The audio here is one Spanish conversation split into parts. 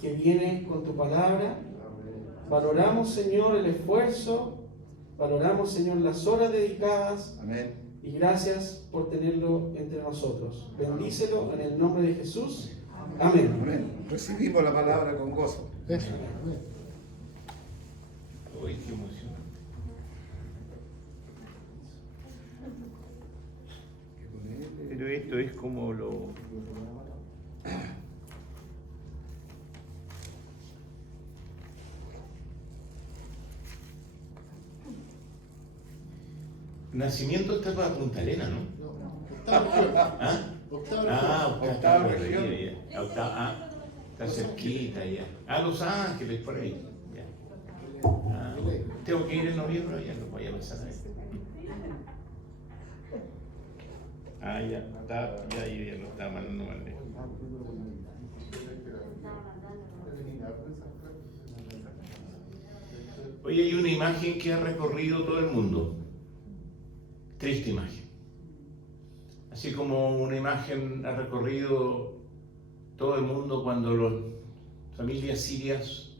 que viene con tu palabra. Valoramos, Señor, el esfuerzo, valoramos, Señor, las horas dedicadas. Amén. Y gracias por tenerlo entre nosotros. Bendícelo en el nombre de Jesús. Amén. Amén. Recibimos la palabra con gozo. Eso. Amén. Uy, qué emocionante. Pero esto es como lo... Nacimiento está para Punta Arenas, ¿no? Octava región. ¿Ah? Octava región. Ya. Está cerquita ya. Los Ángeles, por ahí. Ya. Tengo que ir en noviembre, ya lo voy a pasar ahí. Ya está, ya lo estaba mandando mal. Hoy hay una imagen que ha recorrido todo el mundo. Triste imagen. Así como una imagen ha recorrido todo el mundo cuando las familias sirias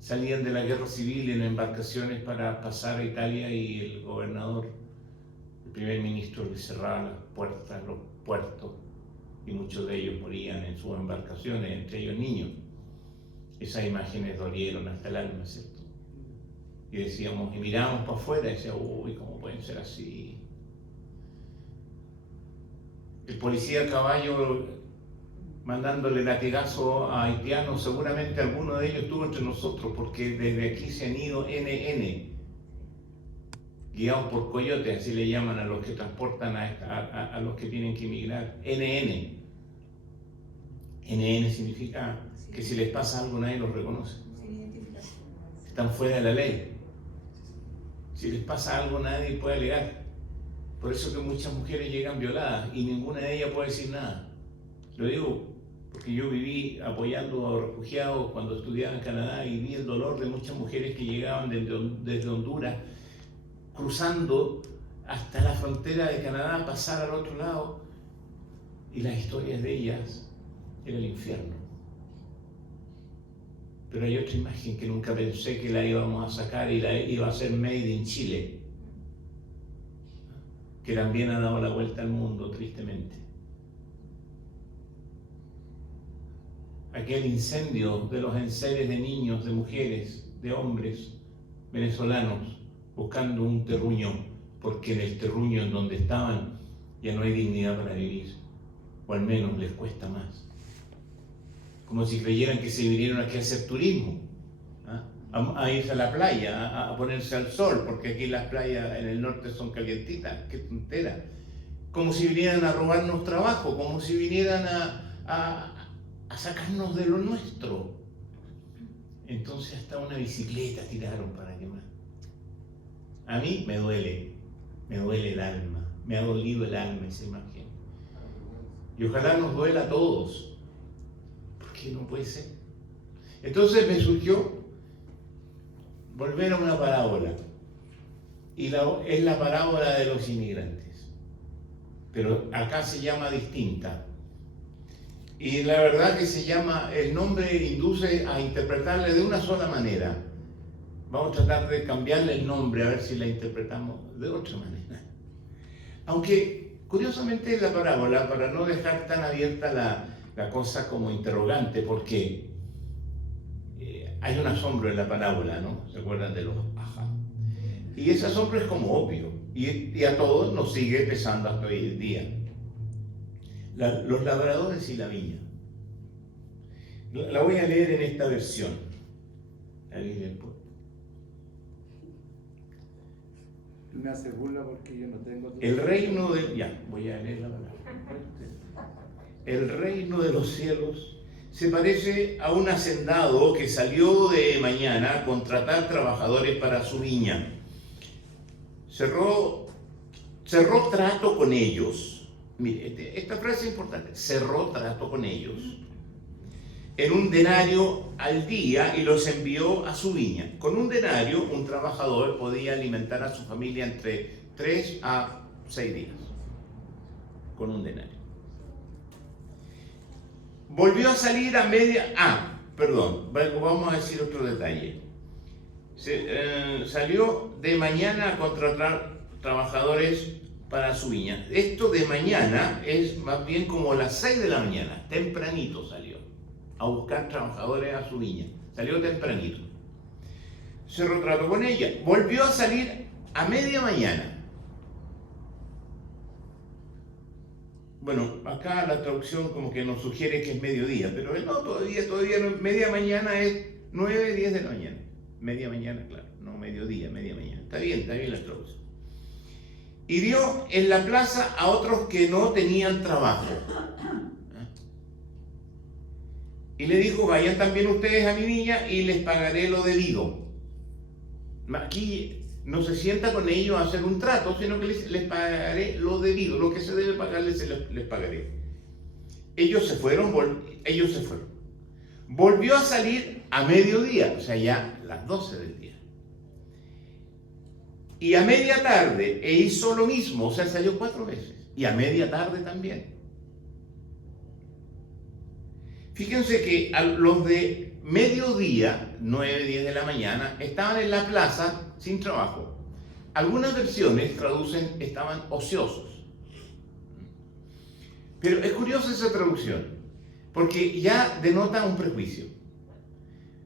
salían de la guerra civil en embarcaciones para pasar a Italia y el gobernador, el primer ministro, les cerraba las puertas, los puertos, y muchos de ellos morían en sus embarcaciones, entre ellos niños. Esas imágenes dolieron hasta el alma, ¿cierto? Y decíamos, y mirábamos para afuera y decíamos, uy, ¿cómo pueden ser así? El policía a caballo mandándole latigazo a haitianos, seguramente alguno de ellos estuvo entre nosotros, porque desde aquí se han ido NN, guiados por coyotes, así le llaman a los que transportan a los que tienen que emigrar, NN. NN significa que si les pasa algo nadie los reconoce. Están fuera de la ley. Si les pasa algo nadie puede alegar. Por eso que muchas mujeres llegan violadas y ninguna de ellas puede decir nada. Lo digo porque yo viví apoyando a refugiados cuando estudiaba en Canadá y vi el dolor de muchas mujeres que llegaban desde Honduras, cruzando hasta la frontera de Canadá, pasar al otro lado, y las historias de ellas era el infierno. Pero hay otra imagen que nunca pensé que la íbamos a sacar y la iba a ser made in Chile, que también ha dado la vuelta al mundo, tristemente. Aquel incendio de los enseres de niños, de mujeres, de hombres venezolanos, buscando un terruño, porque en el terruño en donde estaban ya no hay dignidad para vivir, o al menos les cuesta más. Como si creyeran que se vinieron aquí a hacer turismo, a irse a la playa, a ponerse al sol, porque aquí las playas en el norte son calientitas, qué tontera. Como si vinieran a robarnos trabajo, como si vinieran a sacarnos de lo nuestro. Entonces hasta una bicicleta tiraron para quemar. A mí me duele el alma, me ha dolido el alma esa imagen. Y ojalá nos duela a todos, porque no puede ser. Entonces me surgió volver a una parábola, y es la parábola de los inmigrantes, pero acá se llama distinta. Y la verdad que se llama, el nombre induce a interpretarle de una sola manera. Vamos a tratar de cambiarle el nombre a ver si la interpretamos de otra manera. Aunque, curiosamente, la parábola, para no dejar tan abierta la cosa como interrogante, porque hay un asombro en la parábola, ¿no? ¿Se acuerdan de los ajá? Y ese asombro es como obvio, y a todos nos sigue pesando hasta hoy en día. Los labradores y la viña. La voy a leer en esta versión. La Biblia del Pueblo. Me hace burla porque yo no tengo... El reino de... Ya, voy a leer la palabra. El reino de los cielos se parece a un hacendado que salió de mañana a contratar trabajadores para su viña. Cerró trato con ellos. Mire, esta frase es importante. Cerró trato con ellos en un denario al día y los envió a su viña. Con un denario, un trabajador podía alimentar a su familia entre 3 a 6 días. Con un denario. Volvió a salir a media... perdón, vamos a decir otro detalle. Salió de mañana a contratar trabajadores para su viña. Esto de mañana es más bien como las 6 de la mañana, tempranito salió a buscar trabajadores a su viña. Salió tempranito. Cerró trato con ella. Volvió a salir a media mañana. Bueno, acá la traducción como que nos sugiere que es mediodía, pero no, todavía no, media mañana es 9, 10 de la mañana. Media mañana, claro, no mediodía, media mañana. Está bien la traducción. Y vio en la plaza a otros que no tenían trabajo. Y le dijo, vayan también ustedes a mi viña y les pagaré lo debido. Aquí no se sienta con ellos a hacer un trato, sino que les pagaré lo debido, lo que se debe pagarles les pagaré. Ellos se fueron. Volvió a salir a mediodía, o sea, ya las 12 del día. Y a media tarde, e hizo lo mismo, o sea, salió 4 veces. Y a media tarde también. Fíjense que los de mediodía, 9, 10 de la mañana, estaban en la plaza sin trabajo. Algunas versiones traducen estaban ociosos. Pero es curiosa esa traducción, porque ya denota un prejuicio.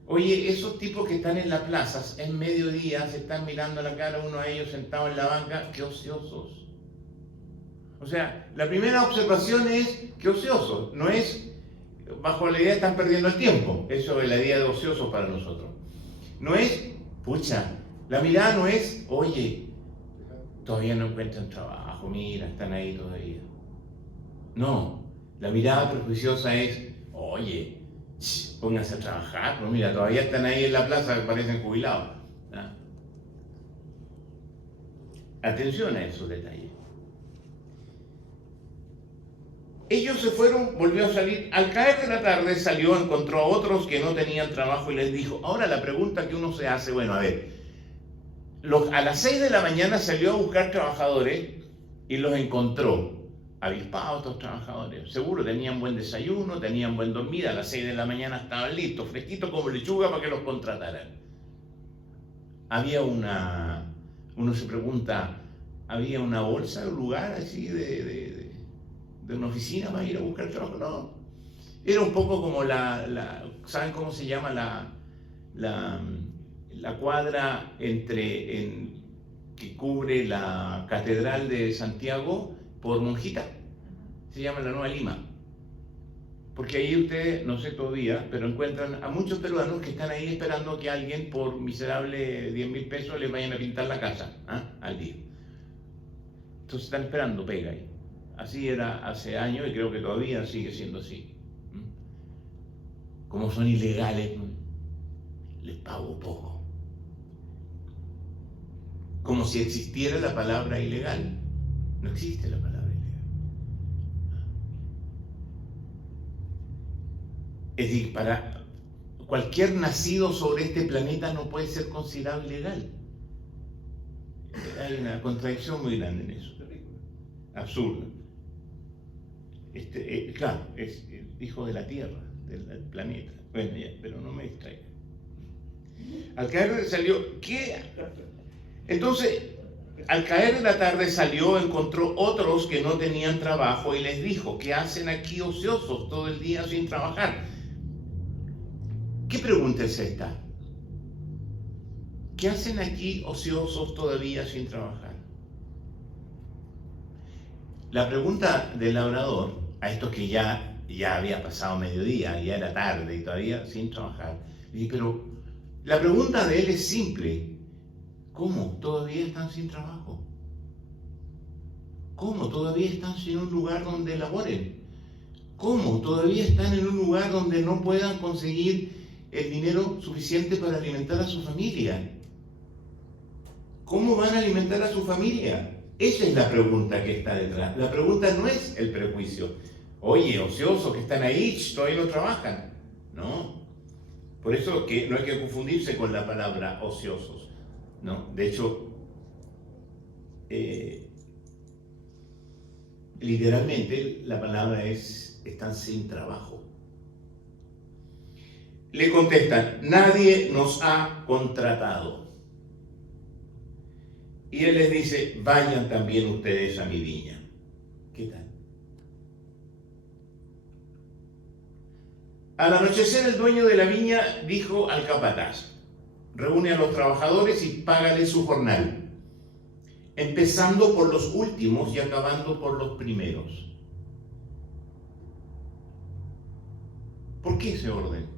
Oye, esos tipos que están en la plaza en mediodía, se están mirando la cara uno a ellos sentados en la banca, qué ociosos. O sea, la primera observación es qué ociosos, no es bajo la idea están perdiendo el tiempo. Eso es la idea de ocioso para nosotros. No es, pucha, la mirada no es, oye, todavía no encuentran trabajo, mira, están ahí todavía. No, la mirada prejuiciosa es, oye, pónganse a trabajar, pero mira, todavía están ahí en la plaza que parecen jubilados. ¿Ah? Atención a esos detalles. Ellos se fueron, volvió a salir. Al caer de la tarde salió, encontró a otros que no tenían trabajo y les dijo. Ahora la pregunta que uno se hace, bueno, a ver, a las 6 de la mañana salió a buscar trabajadores y los encontró. Avispados estos trabajadores. Seguro tenían buen desayuno, tenían buen dormida. A las 6 de la mañana estaban listos, fresquitos como lechuga para que los contrataran. Había uno se pregunta, ¿había una bolsa, un lugar así de una oficina para ir a buscar trabajo? No. Era un poco como ¿saben cómo se llama la cuadra que cubre la Catedral de Santiago por Monjita? Se llama la Nueva Lima. Porque ahí ustedes, no sé todavía, pero encuentran a muchos peruanos que están ahí esperando que alguien por miserable 10.000 pesos les vayan a pintar la casa al día. Entonces están esperando pega ahí. Así era hace años y creo que todavía sigue siendo así. Como son ilegales, les pago poco. Como si existiera la palabra ilegal. No existe la palabra ilegal. Es decir, para cualquier nacido sobre este planeta no puede ser considerado ilegal. Hay una contradicción muy grande en eso. Absurdo. Claro, es hijo de la Tierra, del planeta. Bueno, ya, pero no me distraiga. Al caer salió, ¿qué? Entonces, al caer de la tarde salió, encontró otros que no tenían trabajo y les dijo, ¿qué hacen aquí ociosos todo el día sin trabajar? ¿Qué pregunta es esta? ¿Qué hacen aquí ociosos todavía sin trabajar? La pregunta del labrador, a estos que ya había pasado mediodía, ya era tarde y todavía sin trabajar, pero la pregunta de él es simple. ¿Cómo todavía están sin trabajo? ¿Cómo todavía están sin un lugar donde laboren? ¿Cómo todavía están en un lugar donde no puedan conseguir el dinero suficiente para alimentar a su familia? ¿Cómo van a alimentar a su familia? Esa es la pregunta que está detrás. La pregunta no es el prejuicio. Oye, ociosos que están ahí, todavía no trabajan. No. Por eso que no hay que confundirse con la palabra ociosos. ¿No? De hecho, literalmente la palabra es están sin trabajo. le contestan, nadie nos ha contratado. Y él les dice, vayan también ustedes a mi viña. ¿Qué tal? Al anochecer el dueño de la viña dijo al capataz, reúne a los trabajadores y págale su jornal, empezando por los últimos y acabando por los primeros. ¿Por qué ese orden?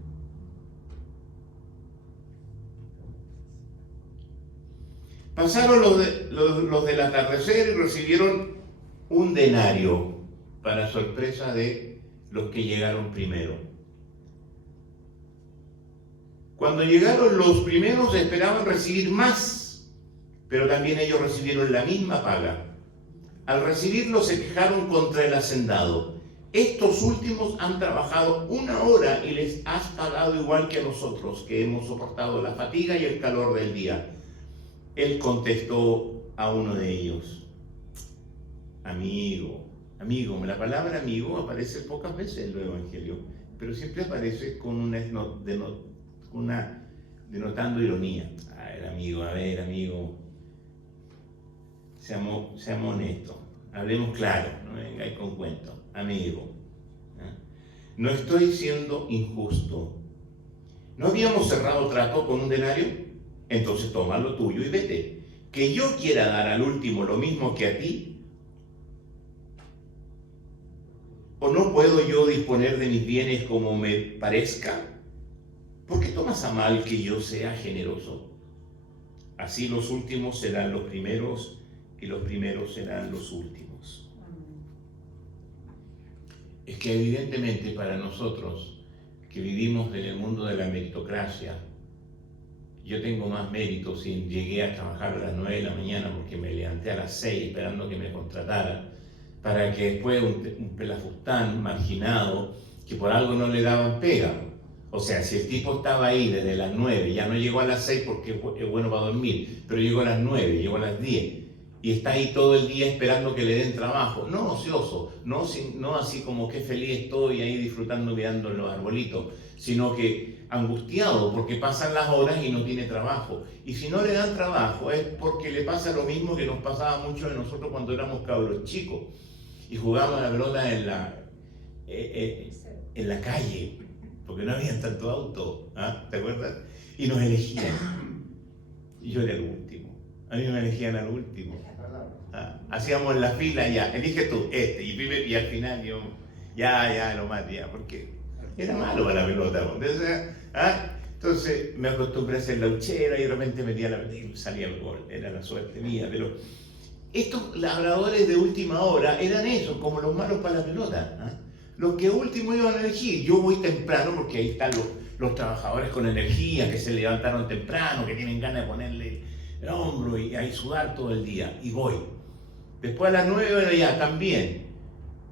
Pasaron los del atardecer y recibieron un denario, para sorpresa de los que llegaron primero. Cuando llegaron los primeros esperaban recibir más, pero también ellos recibieron la misma paga. Al recibirlo se quejaron contra el hacendado. Estos últimos han trabajado 1 hora y les has pagado igual que a nosotros, que hemos soportado la fatiga y el calor del día. Él contestó a uno de ellos, amigo, la palabra amigo aparece pocas veces en el Evangelio, pero siempre aparece con denotando ironía. A ver, amigo, seamos honestos, hablemos claro, no vengáis con cuentos, amigo. No estoy siendo injusto. ¿No habíamos cerrado trato con un denario? Entonces toma lo tuyo y vete. Que yo quiera dar al último lo mismo que a ti, ¿o no puedo yo disponer de mis bienes como me parezca? ¿Por qué tomas a mal que yo sea generoso? Así los últimos serán los primeros y los primeros serán los últimos. Es que evidentemente para nosotros que vivimos en el mundo de la meritocracia, yo tengo más mérito si llegué a trabajar a las 9 de la mañana porque me levanté a las 6 esperando que me contrataran, para que después un pelafustán marginado, que por algo no le daban pega. O sea, si el tipo estaba ahí desde las 9, ya no llegó a las 6 porque es bueno para dormir, pero llegó a las 9, llegó a las 10, y está ahí todo el día esperando que le den trabajo, no ocioso, no así como que feliz estoy ahí disfrutando mirando los arbolitos, sino que angustiado porque pasan las horas y no tiene trabajo. Y si no le dan trabajo es porque le pasa lo mismo que nos pasaba a muchos de nosotros cuando éramos cabros chicos y jugábamos a la pelota en la calle, porque no había tanto auto, ¿te acuerdas? Y nos elegían. Y yo era el último. A mí me elegían al último. Hacíamos la fila, ya, elige tú, y al final yo, ya, lo maté, porque era malo para la pelota. Entonces me acostumbré a hacer la uchera y de repente metía la pelota y salía el gol. Era la suerte mía, pero estos labradores de última hora eran esos, como los malos para la pelota. Los que último iban a elegir. Yo voy temprano porque ahí están los trabajadores con energía, que se levantaron temprano, que tienen ganas de ponerle el hombro y ahí sudar todo el día. Y voy. Después a las 9, bueno, ya también.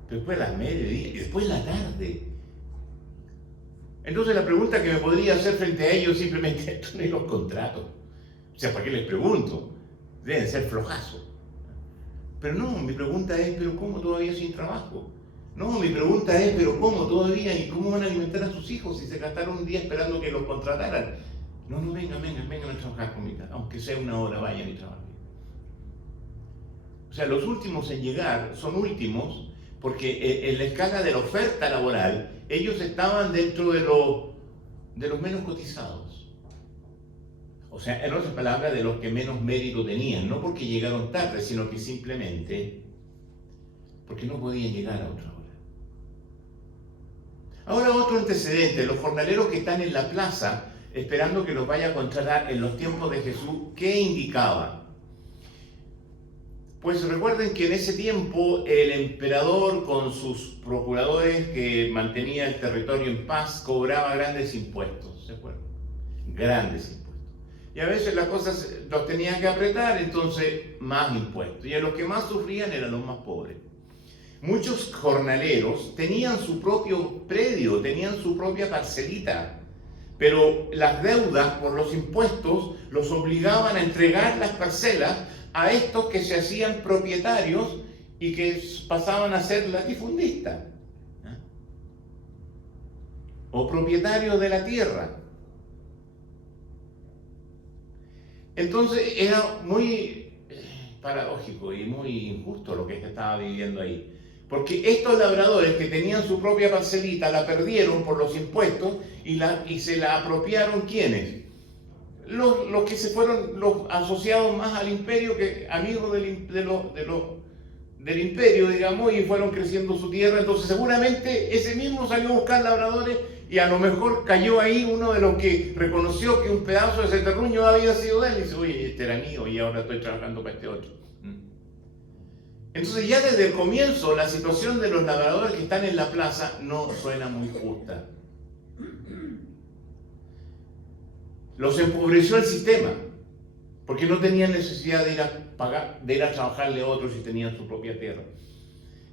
Después a las mediodía y después la tarde. Entonces la pregunta que me podría hacer frente a ellos simplemente, esto no es los contratos. O sea, ¿para qué les pregunto? Deben ser flojazos. Pero no, mi pregunta es, ¿pero cómo todavía sin trabajo? No, mi pregunta es, ¿pero cómo todavía? ¿Y cómo van a alimentar a sus hijos si se gastaron un día esperando que los contrataran? No, vengan a trabajar conmigo, aunque sea 1 hora, vayan y trabajen. O sea, los últimos en llegar son últimos porque en la escala de la oferta laboral ellos estaban dentro de los menos cotizados. O sea, en otras palabras, de los que menos mérito tenían, no porque llegaron tarde, sino que simplemente porque no podían llegar a otra hora. Ahora otro antecedente, los jornaleros que están en la plaza esperando que los vaya a contratar en los tiempos de Jesús, ¿qué indicaba? Pues recuerden que en ese tiempo el emperador con sus procuradores que mantenía el territorio en paz cobraba grandes impuestos, ¿se acuerdan? Grandes impuestos. Y a veces las cosas los tenían que apretar, entonces más impuestos. Y a los que más sufrían eran los más pobres. Muchos jornaleros tenían su propio predio, tenían su propia parcelita, pero las deudas por los impuestos los obligaban a entregar las parcelas a estos que se hacían propietarios y que pasaban a ser latifundistas. o propietarios de la tierra. Entonces era muy paradójico y muy injusto lo que se estaba viviendo ahí. Porque estos labradores que tenían su propia parcelita la perdieron por los impuestos y se la apropiaron, ¿quiénes? Los que se fueron, los asociados más al imperio, que amigos del imperio, digamos, y fueron creciendo su tierra. Entonces seguramente ese mismo salió a buscar labradores y a lo mejor cayó ahí uno de los que reconoció que un pedazo de ese terruño había sido de él y dice, oye, este era mío y ahora estoy trabajando para este otro. Entonces ya desde el comienzo la situación de los labradores que están en la plaza no suena muy justa. Los empobreció el sistema, porque no tenían necesidad de ir a trabajarle a otros si tenían su propia tierra.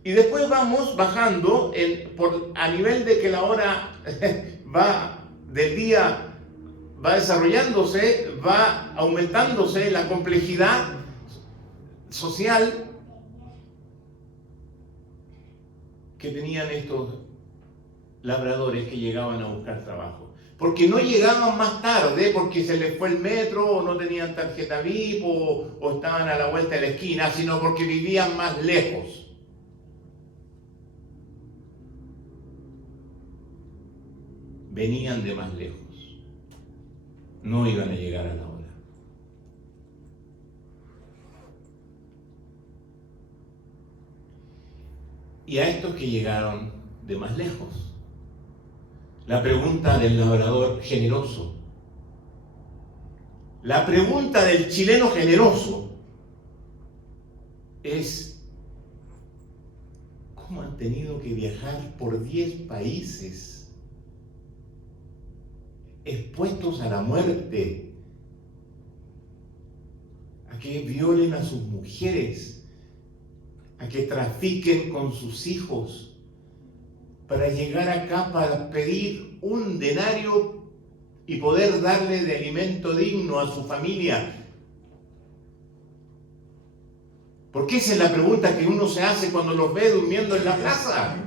Y después vamos bajando a nivel de que la hora del día va desarrollándose, va aumentándose la complejidad social que tenían estos labradores que llegaban a buscar trabajo. Porque no llegaban más tarde, porque se les fue el metro, o no tenían tarjeta VIP, o estaban a la vuelta de la esquina, sino porque vivían más lejos. Venían de más lejos. No iban a llegar a la hora. Y a estos que llegaron de más lejos, la pregunta del labrador generoso, la pregunta del chileno generoso es: ¿cómo han tenido que viajar por 10 países, expuestos a la muerte, a que violen a sus mujeres, a que trafiquen con sus hijos, para llegar acá para pedir un denario y poder darle de alimento digno a su familia? Porque esa es la pregunta que uno se hace cuando los ve durmiendo en la plaza.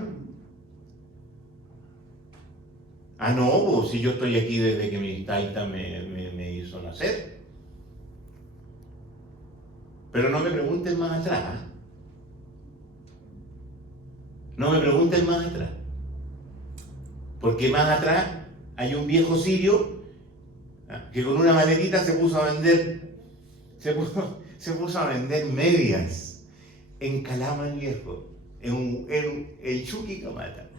Ah, no, pues, si yo estoy aquí desde que mi taita me hizo nacer. Pero no me pregunten más atrás. No me pregunten más atrás. Porque más atrás hay un viejo sirio que con una maletita se puso a vender medias en Calama el Viejo, en Chuquicamata.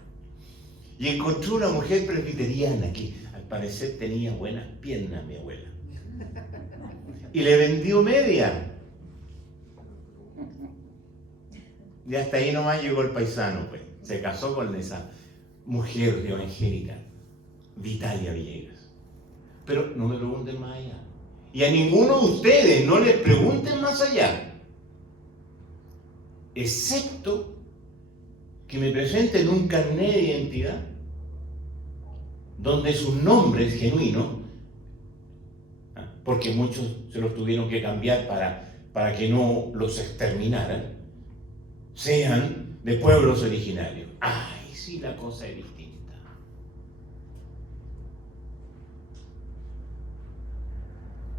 Y encontró una mujer presbiteriana que al parecer tenía buenas piernas, mi abuela. Y le vendió media. Y hasta ahí nomás llegó el paisano, pues. Se casó con esa mujer evangélica, Vitalia Villegas. Pero no me pregunten más allá. Y a ninguno de ustedes no les pregunten más allá. Excepto que me presenten un carnet de identidad donde su nombre es genuino, porque muchos se los tuvieron que cambiar para que no los exterminaran, sean de pueblos originarios. ¡Ay, sí, la cosa es distinta!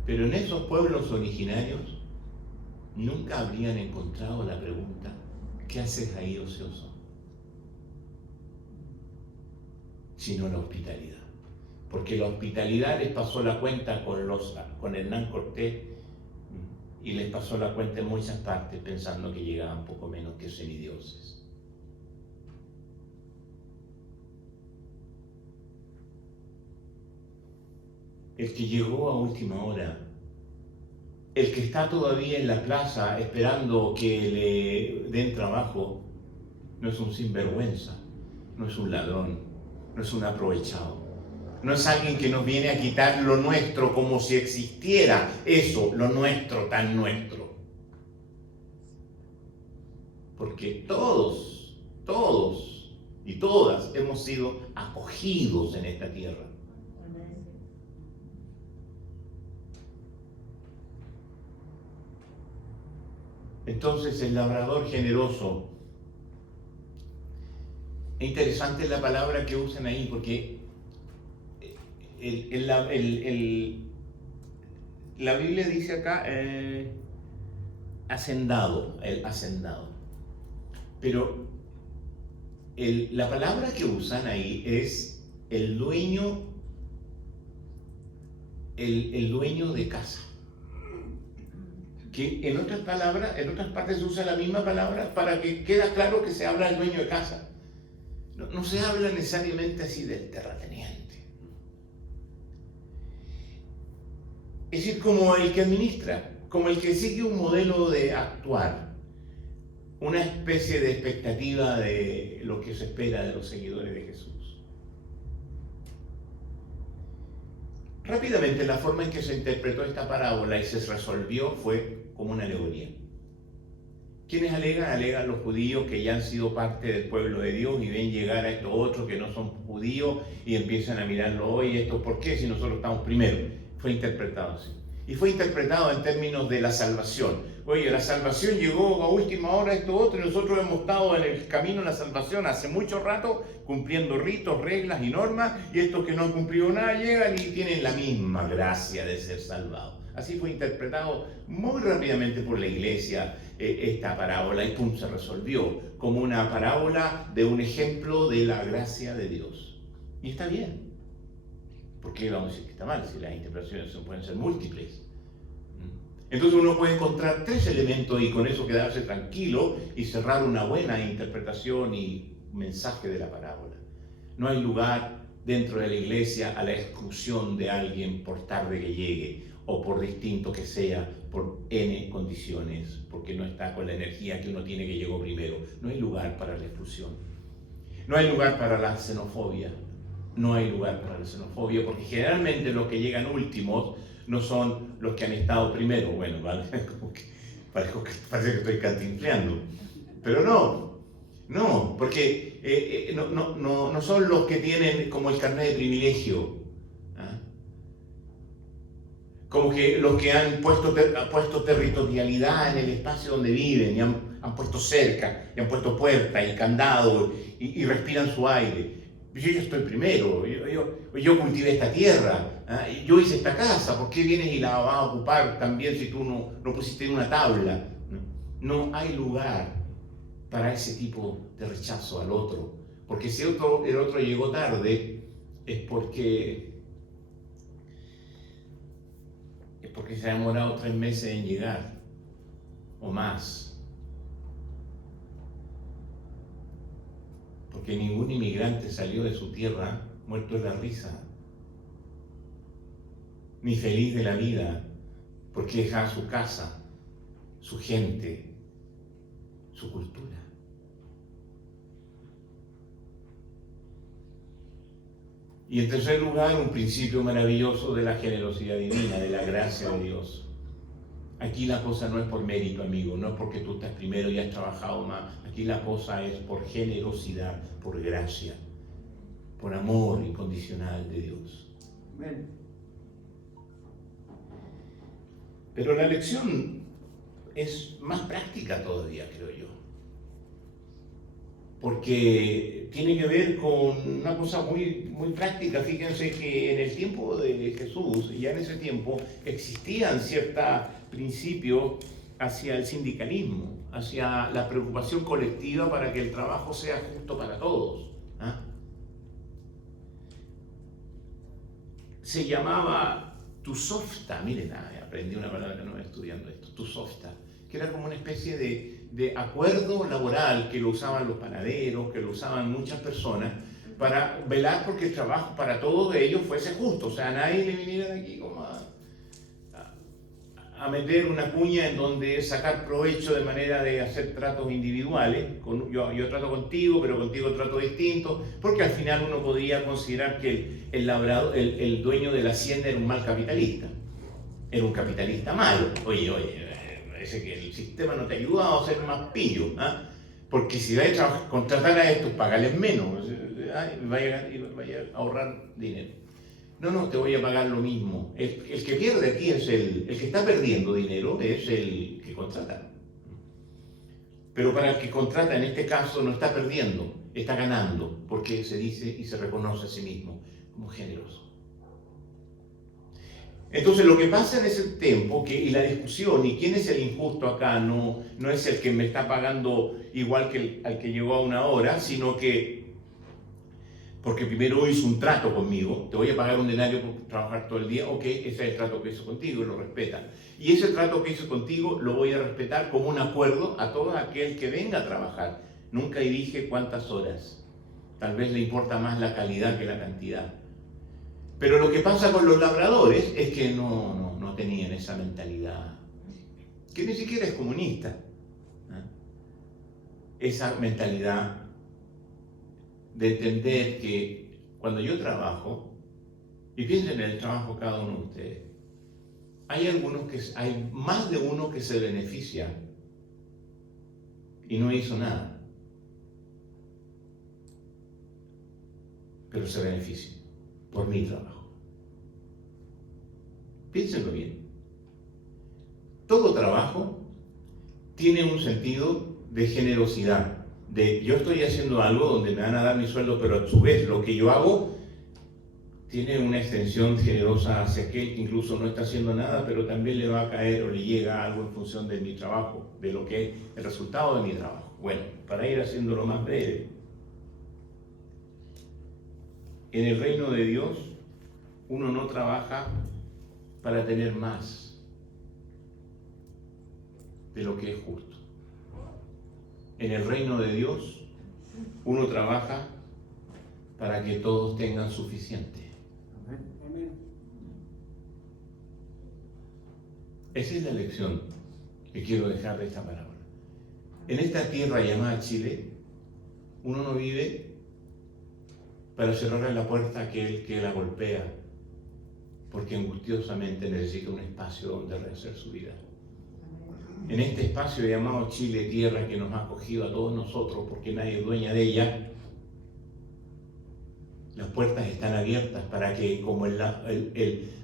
Pero en esos pueblos originarios nunca habrían encontrado la pregunta: ¿qué haces ahí, ocioso? Sino la hospitalidad. Porque la hospitalidad les pasó la cuenta con Hernán Cortés y les pasó la cuenta en muchas partes pensando que llegaban poco menos que semidioses. El que llegó a última hora, el que está todavía en la plaza esperando que le den trabajo, no es un sinvergüenza, no es un ladrón, no es un aprovechado. No es alguien que nos viene a quitar lo nuestro como si existiera eso, lo nuestro, tan nuestro. Porque todos y todas hemos sido acogidos en esta tierra. Entonces el labrador generoso, es interesante la palabra que usan ahí, porque la Biblia dice acá hacendado, el hacendado. Pero la palabra que usan ahí es el dueño, el dueño de casa. Que en otras palabras, en otras partes se usa la misma palabra para que quede claro que se habla del dueño de casa. No se habla necesariamente así del terrateniente. Es decir, como el que administra, como el que sigue un modelo de actuar, una especie de expectativa de lo que se espera de los seguidores de Jesús. Rápidamente, la forma en que se interpretó esta parábola y se resolvió fue como una alegoría. ¿Quiénes alegan? Alegan los judíos que ya han sido parte del pueblo de Dios y ven llegar a estos otros que no son judíos y empiezan a mirarlo hoy, ¿esto por qué? Si nosotros estamos primero. Fue interpretado así. Y fue interpretado en términos de la salvación. Oye, la salvación llegó a última hora, esto otro, y nosotros hemos estado en el camino de la salvación hace mucho rato, cumpliendo ritos, reglas y normas, y estos que no han cumplido nada llegan y tienen la misma gracia de ser salvados. Así fue interpretado muy rápidamente por la iglesia esta parábola, y pum, se resolvió como una parábola de un ejemplo de la gracia de Dios. Y está bien. ¿Por qué vamos a decir que está mal si las interpretaciones pueden ser múltiples? Entonces uno puede encontrar tres elementos y con eso quedarse tranquilo y cerrar una buena interpretación y mensaje de la parábola. No hay lugar dentro de la iglesia a la exclusión de alguien por tarde que llegue o por distinto que sea, por N condiciones, porque no está con la energía que uno tiene que llegó primero. No hay lugar para la exclusión. No hay lugar para la xenofobia. No hay lugar para la xenofobia, porque generalmente los que llegan últimos no son los que han estado primero. Bueno, ¿vale? Como que parece que estoy cantinfleando. Pero no, porque no son los que tienen como el carnet de privilegio. ¿Ah? Como que los que han puesto territorialidad en el espacio donde viven, y han puesto cerca, y han puesto puerta y candado, y respiran su aire. Yo estoy primero, yo cultivé esta tierra, ¿eh? Yo hice esta casa, ¿por qué vienes y la vas a ocupar también si tú no pusiste en una tabla? No hay lugar para ese tipo de rechazo al otro, porque si el otro llegó tarde es porque se ha demorado 3 meses en llegar, o más. Porque ningún inmigrante salió de su tierra muerto de la risa, ni feliz de la vida, porque dejaba su casa, su gente, su cultura. Y en tercer lugar, un principio maravilloso de la generosidad divina, de la gracia de Dios. Aquí la cosa no es por mérito, amigo, no es porque tú estás primero y has trabajado más. Aquí la cosa es por generosidad, por gracia, por amor incondicional de Dios. Amén. Pero la lección es más práctica todavía, creo yo. Porque tiene que ver con una cosa muy, muy práctica. Fíjense que en el tiempo de Jesús, ya en ese tiempo, existían ciertos principios hacia el sindicalismo, hacia la preocupación colectiva para que el trabajo sea justo para todos. ¿Ah? Se llamaba tusofta, miren, aprendí una palabra nueva estudiando esto, tusofta, que era como una especie de acuerdo laboral que lo usaban los panaderos, que lo usaban muchas personas, para velar porque el trabajo para todos ellos fuese justo. O sea, nadie le viniera de aquí como a meter una cuña en donde sacar provecho de manera de hacer tratos individuales. Yo trato contigo, pero contigo trato distinto, porque al final uno podría considerar que el dueño de la hacienda era un mal capitalista. Era un capitalista malo. Oye, parece que el sistema no te ha ayudado a ser más pillo, ¿eh? Porque si vais a contratar a estos, pagarles menos, vaya a ahorrar dinero. No, te voy a pagar lo mismo. El que pierde aquí es el que está perdiendo dinero, es el que contrata. Pero para el que contrata, en este caso, no está perdiendo, está ganando, porque se dice y se reconoce a sí mismo como generoso. Entonces lo que pasa en ese tiempo, y la discusión, y quién es el injusto acá, no es el que me está pagando igual que al que llegó a una hora, sino que, porque primero hizo un trato conmigo, te voy a pagar un denario por trabajar todo el día, ok, ese es el trato que hizo contigo y lo respeta. Y ese trato que hizo contigo lo voy a respetar como un acuerdo a todo aquel que venga a trabajar. Nunca dije cuántas horas, tal vez le importa más la calidad que la cantidad. Pero lo que pasa con los labradores es que no tenían esa mentalidad, que ni siquiera es comunista, ¿eh? Esa mentalidad de entender que cuando yo trabajo, y piensen en el trabajo cada uno de ustedes, hay más de uno que se beneficia y no hizo nada, pero se beneficia por mi trabajo. Piénsenlo bien. Todo trabajo tiene un sentido de generosidad. Yo estoy haciendo algo donde me van a dar mi sueldo, pero a su vez lo que yo hago tiene una extensión generosa hacia aquel que incluso no está haciendo nada, pero también le va a caer o le llega algo en función de mi trabajo, de lo que es el resultado de mi trabajo. Bueno, para ir haciéndolo más breve, en el reino de Dios uno no trabaja para tener más de lo que es justo. En el reino de Dios, uno trabaja para que todos tengan suficiente. Esa es la lección que quiero dejar de esta parábola. En esta tierra llamada Chile, uno no vive para cerrarle la puerta a aquel que la golpea, porque angustiosamente necesita un espacio donde rehacer su vida. En este espacio llamado Chile, tierra que nos ha acogido a todos nosotros porque nadie es dueña de ella, las puertas están abiertas para que, como el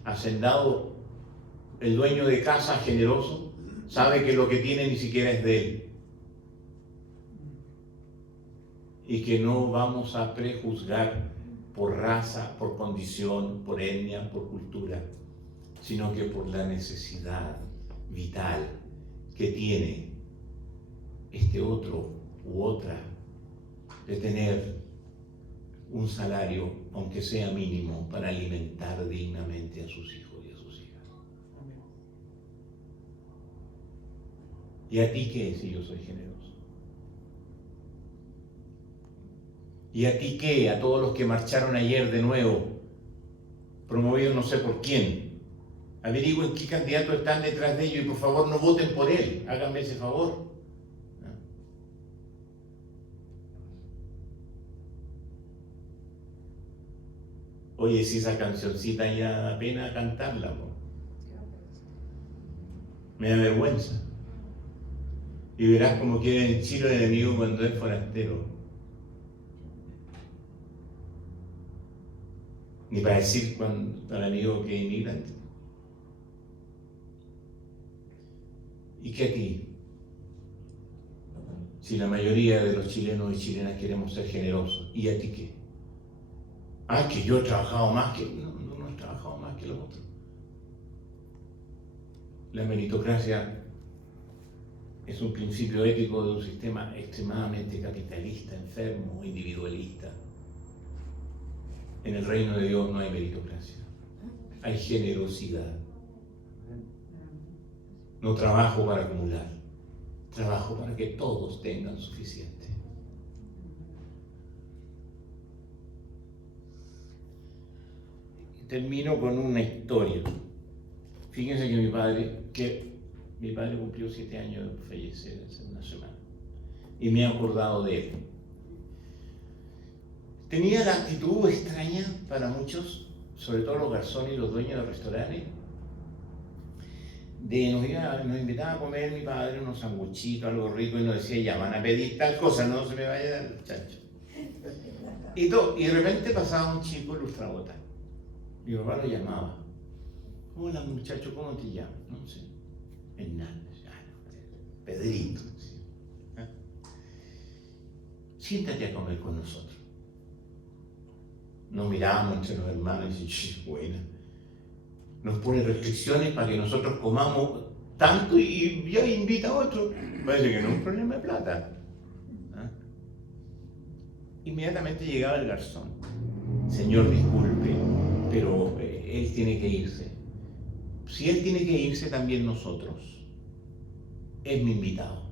hacendado, el dueño de casa generoso, sabe que lo que tiene ni siquiera es de él. Y que no vamos a prejuzgar por raza, por condición, por etnia, por cultura, sino que por la necesidad vital que tiene este otro u otra de tener un salario, aunque sea mínimo, para alimentar dignamente a sus hijos y a sus hijas. ¿Y a ti qué si yo soy generoso? ¿Y a ti qué? A todos los que marcharon ayer de nuevo, promovidos no sé por quién. Averigüen qué candidatos están detrás de ellos y por favor no voten por él. Háganme ese favor. ¿No? Oye, si esa cancioncita ya da pena cantarla, ¿no? Me da vergüenza. Y verás cómo queda en Chile el enemigo cuando es forastero. Ni para decir cuando al amigo que es inmigrante. ¿Y qué a ti? Si la mayoría de los chilenos y chilenas queremos ser generosos, ¿y a ti qué? Ah, que yo he trabajado más que... No he trabajado más que los otros. La meritocracia es un principio ético de un sistema extremadamente capitalista, enfermo, individualista. En el reino de Dios no hay meritocracia, hay generosidad. No trabajo para acumular, trabajo para que todos tengan suficiente. Y termino con una historia. Fíjense que mi padre cumplió 7 años de fallecer hace una semana y me he acordado de él. Tenía la actitud extraña para muchos, sobre todo los garzones y los dueños de restaurantes, nos invitaba a comer mi padre unos sanguchitos, algo rico, y nos decía, ya van a pedir tal cosa, no se me vaya a dar el chancho. Y de repente pasaba un chico lustrabota. Mi papá lo llamaba. Hola muchacho, ¿cómo te llamas? No sé. Hernández. Pedrito. ¿Ah? Siéntate a comer con nosotros. Nos mirábamos entre los hermanos y decíamos, buena. nos pone restricciones para que nosotros comamos tanto y ya invita a otro. Parece que no es un problema de plata. ¿Ah? Inmediatamente llegaba el garzón. Señor, disculpe, pero él tiene que irse. Si él tiene que irse, también nosotros. Es mi invitado.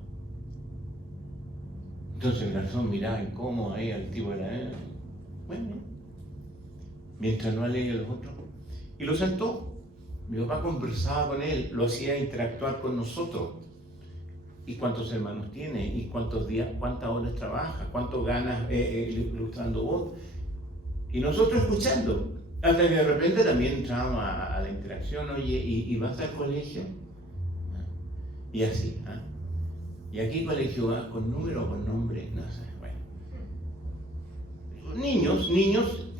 Entonces el garzón miraba incómodo ahí al tipo de la... Bueno, mientras no alegue a los otros. Y lo sentó. Mi papá conversaba con él, lo hacía interactuar con nosotros. ¿Y cuántos hermanos tiene? ¿Y cuántos días, cuántas horas trabaja? ¿Cuánto ganas ilustrando voz? Y nosotros escuchando. Hasta que de repente también entrábamos a la interacción. Oye, ¿y vas al colegio? Y así. ¿Ah? ¿Y aquí colegio vas con número o con nombre? No sé. Bueno.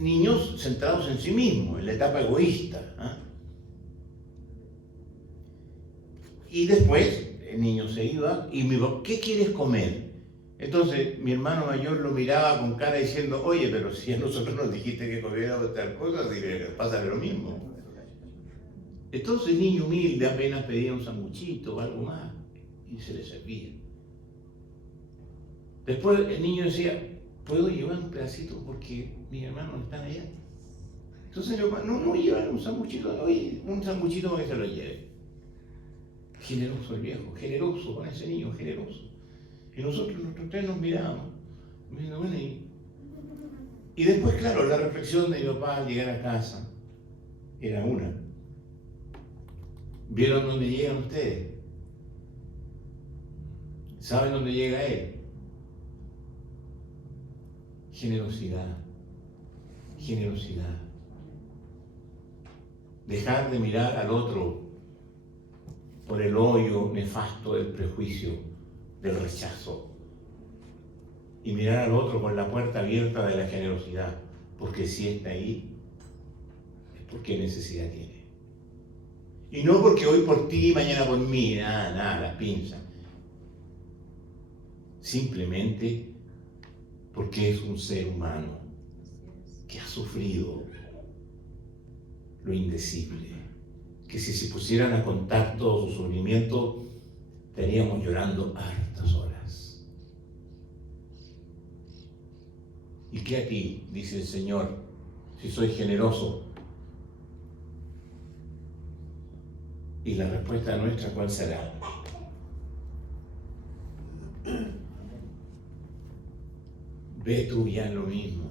Niños centrados en sí mismos, en la etapa egoísta. ¿Ah? Y después el niño se iba y me dijo, ¿qué quieres comer? Entonces mi hermano mayor lo miraba con cara diciendo, oye, pero si a nosotros nos dijiste que comiéramos tal cosa, pasa lo mismo. Entonces el niño humilde apenas pedía un sanguchito o algo más y se le servía. Después el niño decía, ¿puedo llevar un pedacito porque mis hermanos están allá? Entonces mi papá, no llevar un sanguchito, oye, un sanguchito para que se lo lleve. Generoso el viejo, generoso con ese niño, generoso. Y nosotros tres nos mirábamos. Bueno, y después, claro, la reflexión de mi papá al llegar a casa era una. ¿Vieron dónde llegan ustedes? ¿Saben dónde llega él? Generosidad. Generosidad. Dejar de mirar al otro por el hoyo nefasto del prejuicio, del rechazo, y mirar al otro con la puerta abierta de la generosidad, porque si está ahí, es porque necesidad tiene. Y no porque hoy por ti, mañana por mí, nada, las pinzas. Simplemente porque es un ser humano que ha sufrido lo indecible, que si se pusieran a contar todo su sufrimiento, estaríamos llorando hartas horas. ¿Y qué a ti, dice el Señor, si soy generoso? Y la respuesta nuestra, ¿cuál será? Ve tú ya lo mismo.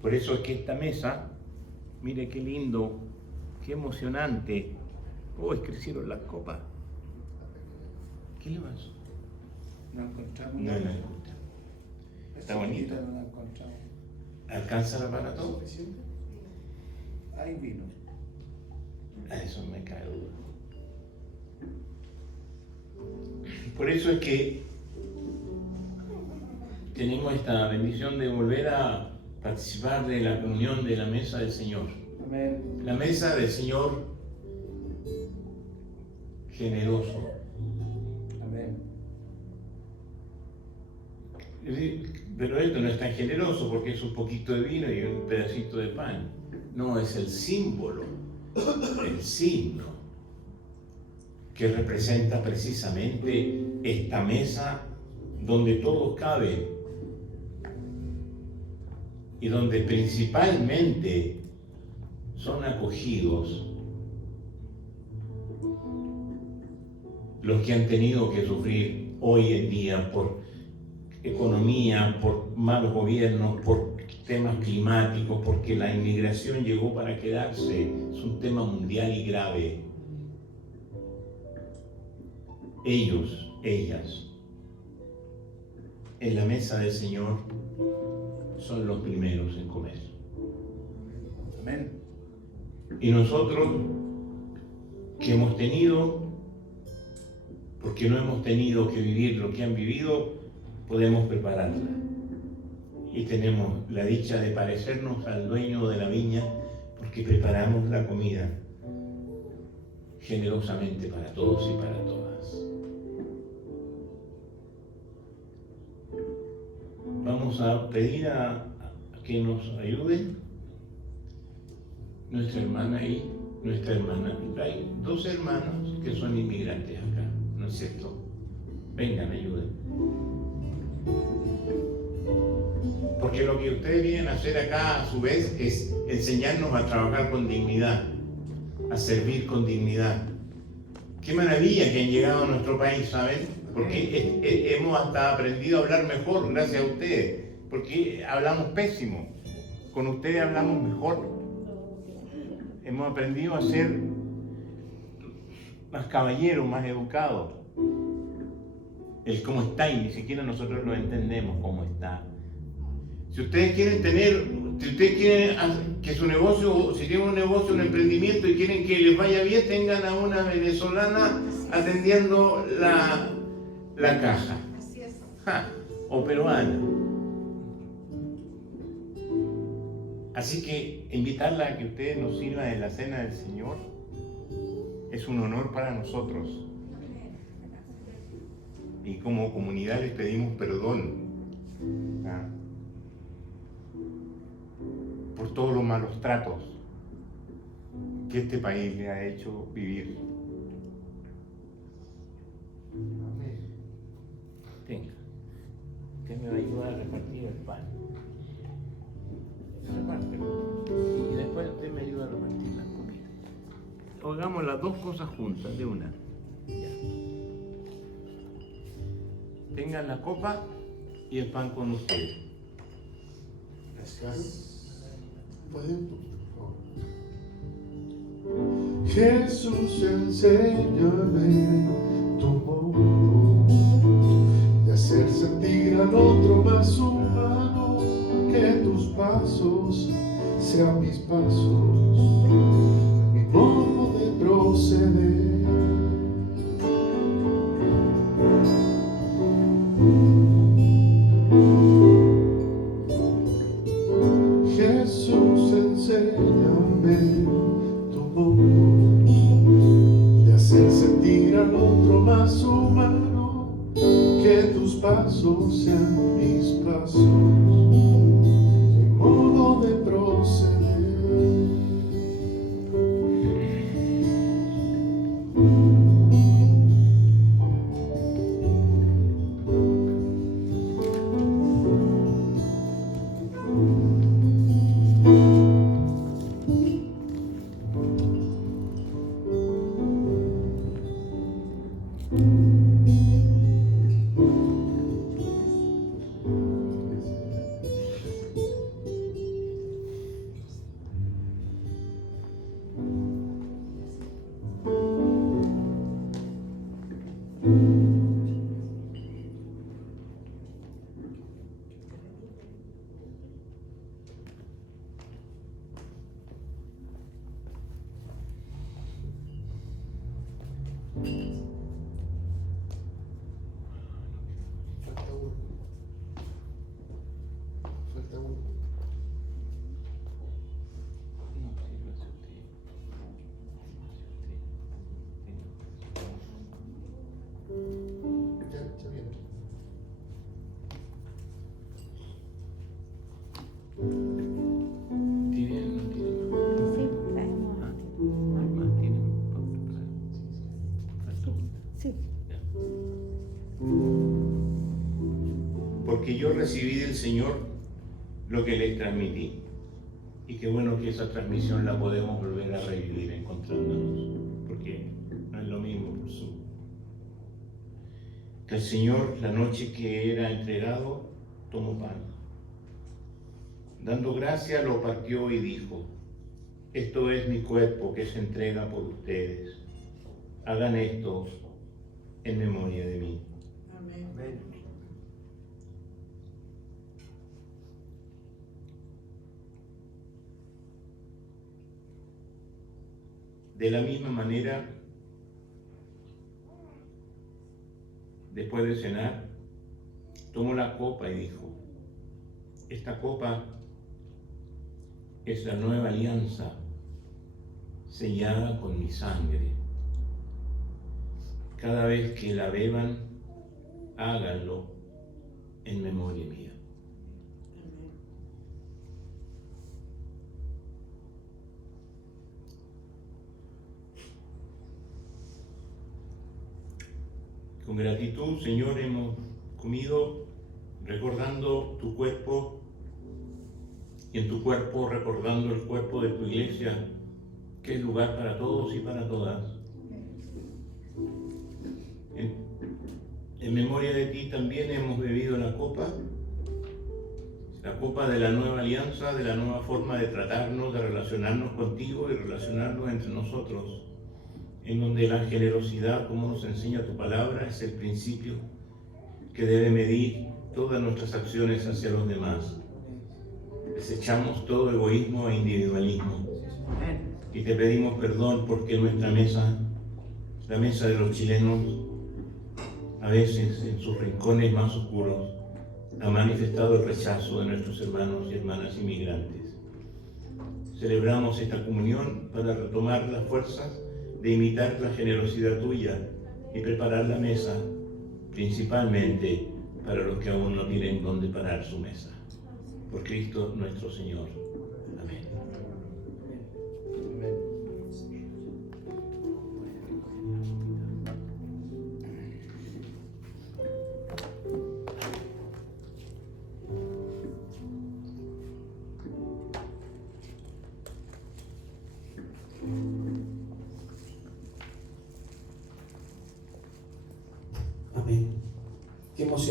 Por eso es que esta mesa, mire qué lindo, qué emocionante. Crecieron las copas. ¿Qué le pasó? No encontramos. No la encontramos. Está bonito. No la encontramos. ¿Alcanza para todo? Hay vino. A eso me cae duda. Por eso es que tenemos esta bendición de volver a participar de la comunión de la mesa del Señor. Amén. La mesa del Señor generoso. Amén. Pero esto no es tan generoso porque es un poquito de vino y un pedacito de pan. No, es el símbolo, el signo que representa precisamente esta mesa donde todos caben y donde principalmente son acogidos los que han tenido que sufrir hoy en día por economía, por malos gobiernos, por temas climáticos, porque la inmigración llegó para quedarse. Es un tema mundial y grave. Ellos, ellas, en la mesa del Señor son los primeros en comer. Amén. Y nosotros que hemos tenido, porque no hemos tenido que vivir lo que han vivido, podemos prepararla. Y tenemos la dicha de parecernos al dueño de la viña porque preparamos la comida generosamente para todos y para todas. Vamos a pedir a que nos ayuden nuestra hermana y nuestra hermana. Hay dos hermanos que son inmigrantes acá, ¿no es cierto? Vengan, ayuden. Porque lo que ustedes vienen a hacer acá, a su vez, es enseñarnos a trabajar con dignidad, a servir con dignidad. Qué maravilla que han llegado a nuestro país, ¿saben? Porque hemos hasta aprendido a hablar mejor gracias a ustedes, porque hablamos pésimo. Con ustedes hablamos mejor. Hemos aprendido a ser más caballeros, más educados. El cómo está, y ni siquiera nosotros lo entendemos cómo está. Si ustedes quieren que su negocio, si tienen un negocio, un emprendimiento y quieren que les vaya bien, tengan a una venezolana atendiendo la caja. Así es. O peruana. Así que invitarla a que ustedes nos sirvan en la cena del Señor es un honor para nosotros. Y como comunidad les pedimos perdón por todos los malos tratos que este país le ha hecho vivir. Venga, usted me va a ayudar a repartir el pan. Repártelo. Y después usted me ayuda a repartir la comida. O hagamos las dos cosas juntas, de una. Ya. Tengan la copa y el pan con ustedes. Gracias. ¿Pueden? Por favor. Jesús, enséñame tu modo de hacer sentir al otro más humano, que tus pasos sean mis pasos, mi modo de proceder. Jesús, enséñame tu modo de hacer sentir al otro más humano, que tus pasos sean mis pasos, mi modo de proceder. Falta uno. Falta uno. Ya viene. ¿Tienen? ¿No tienen más? Sí, traemos. ¿Más tienen? ¿Faltó? Sí. Ya. Porque yo recibí del Señor lo que les transmití. Y qué bueno que esa transmisión la podemos volver a revivir encontrándonos, porque no es lo mismo por Zoom. Que el Señor, la noche que era entregado, tomó pan. Dando gracia, lo partió y dijo: esto es mi cuerpo que se entrega por ustedes. Hagan esto en memoria de mí. Amén. De la misma manera, después de cenar, tomó la copa y dijo: esta copa es la nueva alianza sellada con mi sangre. Cada vez que la beban, háganlo en memoria mía. Con gratitud, Señor, hemos comido recordando tu cuerpo y en tu cuerpo recordando el cuerpo de tu iglesia, que es lugar para todos y para todas. En memoria de ti también hemos bebido la copa de la nueva alianza, de la nueva forma de tratarnos, de relacionarnos contigo y relacionarnos entre nosotros, en donde la generosidad, como nos enseña tu palabra, es el principio que debe medir todas nuestras acciones hacia los demás. Desechamos todo egoísmo e individualismo y te pedimos perdón porque nuestra mesa, la mesa de los chilenos, a veces en sus rincones más oscuros, ha manifestado el rechazo de nuestros hermanos y hermanas inmigrantes. Celebramos esta comunión para retomar las fuerzas de imitar la generosidad tuya y preparar la mesa, principalmente para los que aún no tienen dónde parar su mesa. Por Cristo nuestro Señor. Amén. Amén. Amén. Qué emocionante.